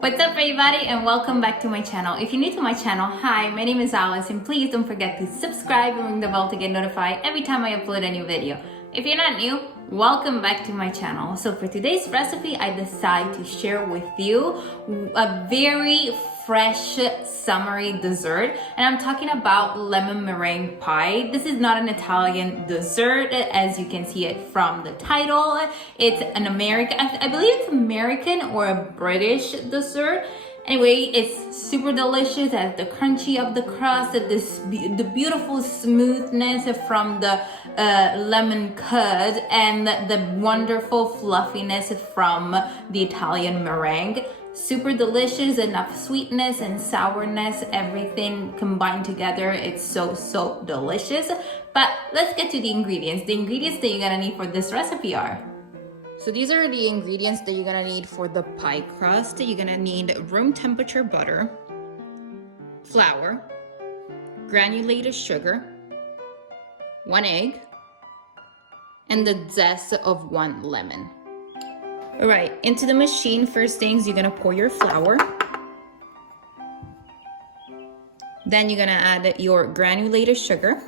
What's up everybody and welcome back to my channel. If you're new to my channel, hi, my name is Alice and please don't forget to subscribe and ring the bell to get notified every time I upload a new video. If you're not new, welcome back to my channel. So for today's recipe, I decide to share with you a very fresh summery dessert, and I'm talking about lemon meringue pie. This is not an Italian dessert as you can see it from the title. It's an American, I believe it's American or a British dessert. Anyway, it's super delicious. It has the crunchy of the crust, the beautiful smoothness from the lemon curd, and the wonderful fluffiness from the Italian meringue. Super delicious, enough sweetness and sourness, everything combined together. It's so delicious. But let's get to the ingredients. The ingredients that you're gonna need for this recipe are. So these are the ingredients that you're gonna need for the pie crust. You're gonna need room temperature butter, flour, granulated sugar, 1 egg, and the zest of 1 lemon. All right, into the machine, first things, you're gonna pour your flour. Then you're gonna add your granulated sugar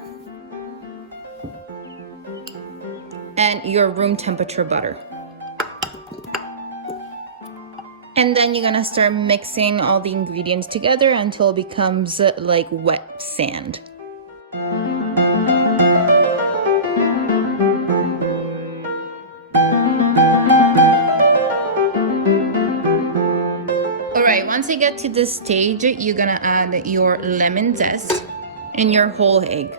and your room temperature butter. And then you're gonna start mixing all the ingredients together until it becomes like wet sand. Alright, once you get to this stage, you're gonna add your lemon zest and your whole egg.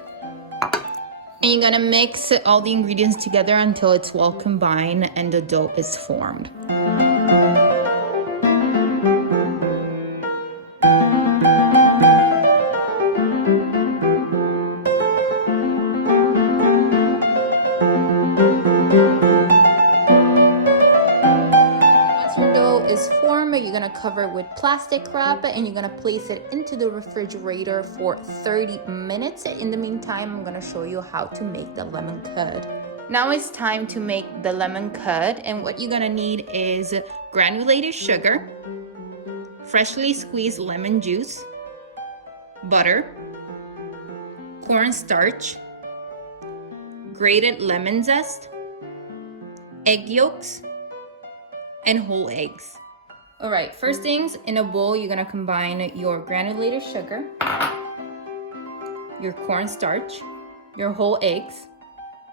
And you're gonna mix all the ingredients together until it's well combined and the dough is formed. You're gonna cover it with plastic wrap and you're gonna place it into the refrigerator for 30 minutes. In the meantime, I'm gonna show you how to make the lemon curd. Now it's time to make the lemon curd, and what you're gonna need is granulated sugar, freshly squeezed lemon juice, butter, cornstarch, grated lemon zest, egg yolks, and whole eggs. All right, first things, in a bowl, you're gonna combine your granulated sugar, your cornstarch, your whole eggs,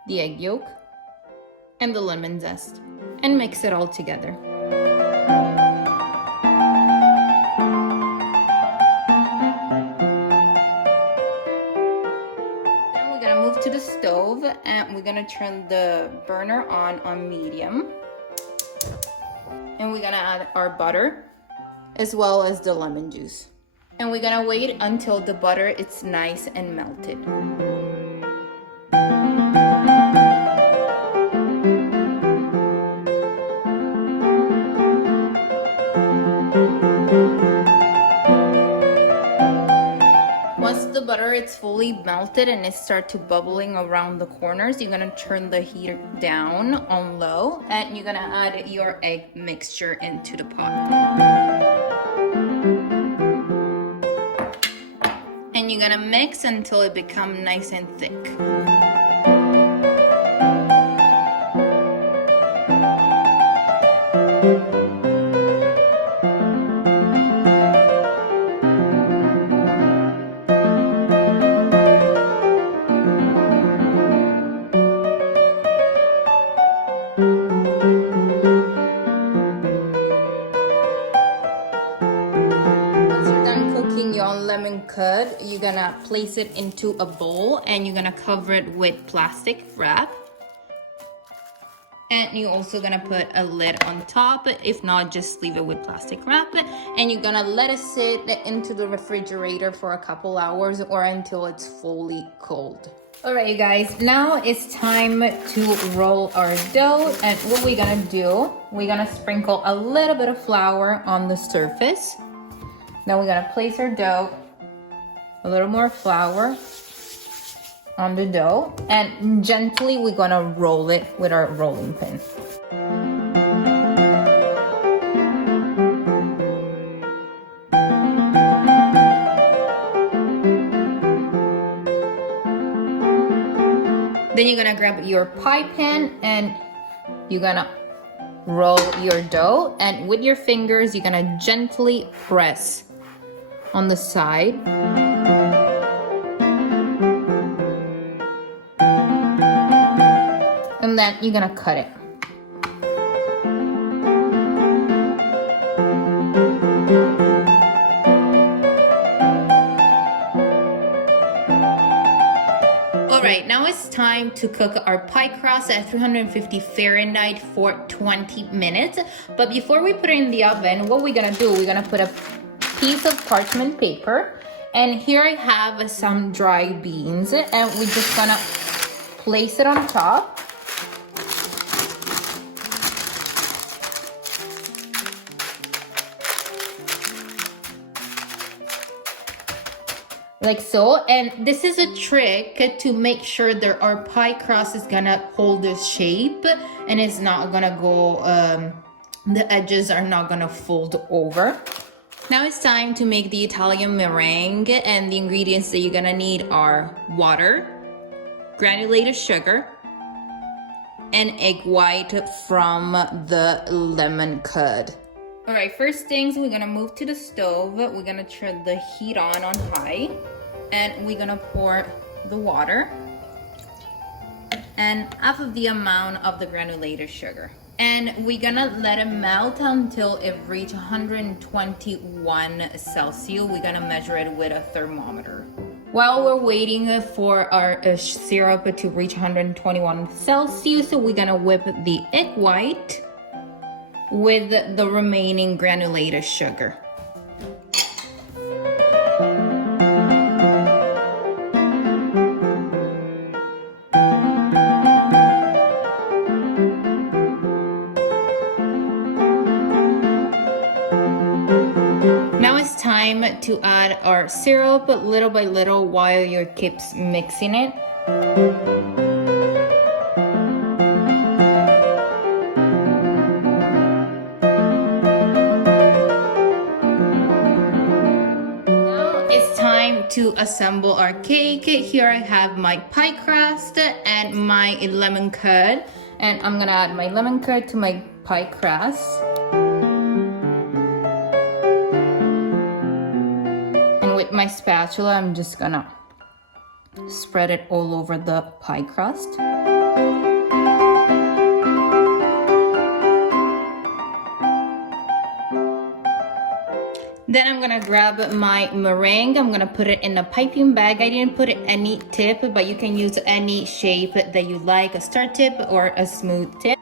the egg yolk, and the lemon zest, and mix it all together. Then we're gonna move to the stove, and we're gonna turn the burner on medium. And we're gonna add our butter as well as the lemon juice. And we're gonna wait until the butter is nice and melted. Once the butter is fully melted and it starts to bubbling around the corners, you're gonna turn the heat down on low and you're gonna add your egg mixture into the pot. And you're gonna mix until it becomes nice and thick. Your lemon curd, you're gonna place it into a bowl and you're gonna cover it with plastic wrap, and you're also gonna put a lid on top. If not, just leave it with plastic wrap, and you're gonna let it sit into the refrigerator for a couple hours or until it's fully cold. All right, you guys, now it's time to roll our dough, and what we're gonna do, we're gonna sprinkle a little bit of flour on the surface. Now we're gonna place our dough, a little more flour on the dough, and gently we're gonna roll it with our rolling pin. Then you're gonna grab your pie pan and you're gonna roll your dough, and with your fingers you're gonna gently press on the side. And then you're gonna cut it. Alright, now it's time to cook our pie crust at 350 Fahrenheit for 20 minutes. But before we put it in the oven, what we're gonna do, we're gonna put a piece of parchment paper. And here I have some dried beans, and we're just gonna place it on top. Like so. And this is a trick to make sure that our pie crust is gonna hold this shape and it's not gonna go, the edges are not gonna fold over. Now it's time to make the Italian meringue, and the ingredients that you're gonna need are water, granulated sugar, and egg white from the lemon curd. All right, first things, we're gonna move to the stove. We're gonna turn the heat on high, and we're gonna pour the water and half of the amount of the granulated sugar. And we're gonna let it melt until it reaches 121 Celsius. We're gonna measure it with a thermometer. While we're waiting for our syrup to reach 121 Celsius, we're gonna whip the egg white with the remaining granulated sugar. Now it's time to add our syrup little by little while you keep mixing it. To assemble our cake. Here I have my pie crust and my lemon curd, and I'm gonna add my lemon curd to my pie crust. And with my spatula, I'm just gonna spread it all over the pie crust. Then I'm gonna grab my meringue. I'm gonna put it in a piping bag. I didn't put any tip, but you can use any shape that you like, a star tip or a smooth tip.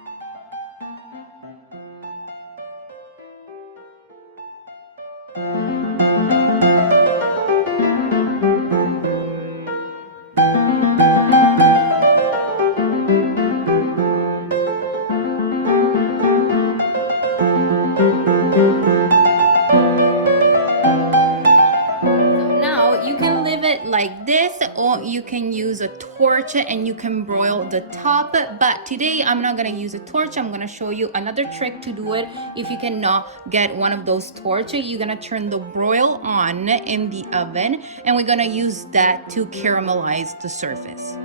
Like this, or you can use a torch and you can broil the top, but today I'm not gonna use a torch. I'm gonna show you another trick to do it. If you cannot get one of those torches, you're gonna turn the broil on in the oven, and we're gonna use that to caramelize the surface.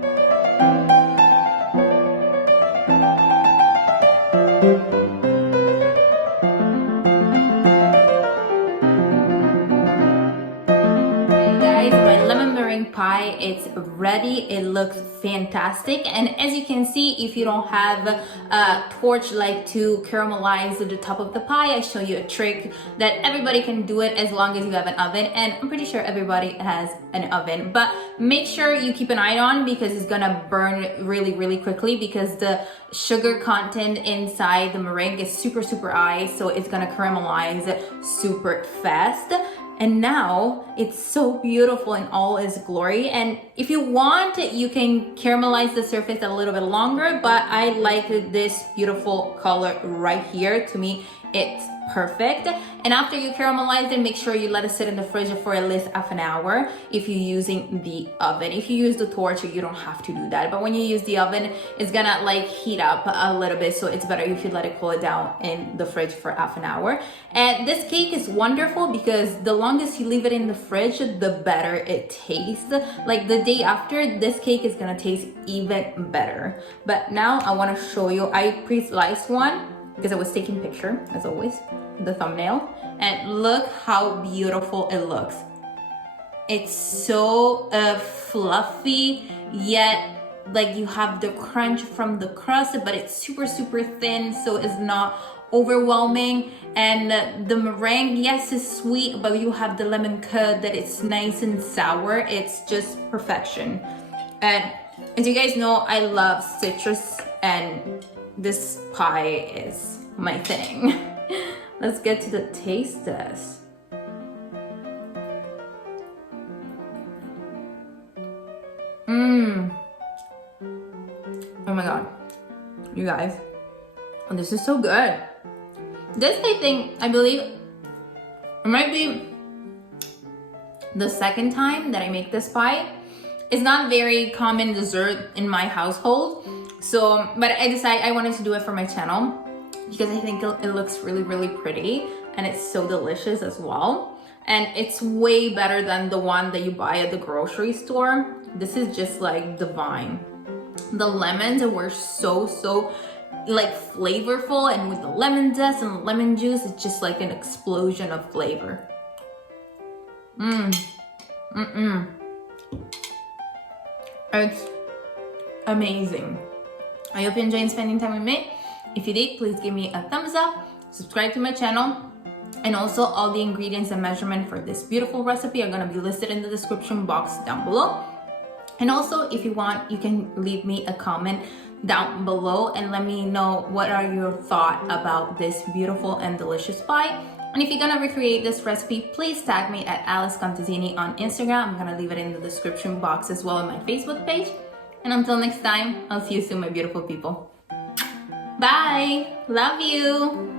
Pie, it's ready. It looks fantastic, and as you can see, if you don't have a torch like to caramelize the top of the pie, I show you a trick that everybody can do it as long as you have an oven, and I'm pretty sure everybody has an oven, but make sure you keep an eye on because it's gonna burn really quickly because the sugar content inside the meringue is super high, so it's gonna caramelize super fast. And now it's so beautiful in all its glory. And if you want, you can caramelize the surface a little bit longer, but I like this beautiful color right here. To me, it's perfect. And after you caramelize it, make sure you let it sit in the fridge for at least half an hour if you're using the oven. If you use the torch, you don't have to do that, but when you use the oven, it's gonna like heat up a little bit, so it's better if you let it cool it down in the fridge for half an hour. And this cake is wonderful because the longest you leave it in the fridge, the better it tastes. Like the day after, this cake is gonna taste even better. But now I want to show you, I pre-sliced one because I was taking picture as always, the thumbnail, and look how beautiful it looks. It's so fluffy, yet like you have the crunch from the crust, but it's super thin, so it's not overwhelming. And the meringue, yes, is sweet, but you have the lemon curd that it's nice and sour. It's just perfection. And as you guys know, I love citrus, and this pie is my thing. Let's get to the taste test. Oh my god, you guys, this is so good. This, I believe it might be the second time that I make this pie. It's not very common dessert in my household, so but I decided I wanted to do it for my channel because I think it looks really pretty, and it's so delicious as well. And it's way better than the one that you buy at the grocery store. This is just like divine. The lemons were so like flavorful, and with the lemon zest and lemon juice, it's just like an explosion of flavor. It's amazing. I hope you enjoyed spending time with me. If you did, please give me a thumbs up, subscribe to my channel, and also all the ingredients and measurement for this beautiful recipe are gonna be listed in the description box down below. And also, if you want, you can leave me a comment down below and let me know what are your thoughts about this beautiful and delicious pie. And if you're gonna recreate this recipe, please tag me at Contesini on Instagram. I'm gonna leave it in the description box as well as my Facebook page. And until next time, I'll see you soon, my beautiful people. Bye! Love you!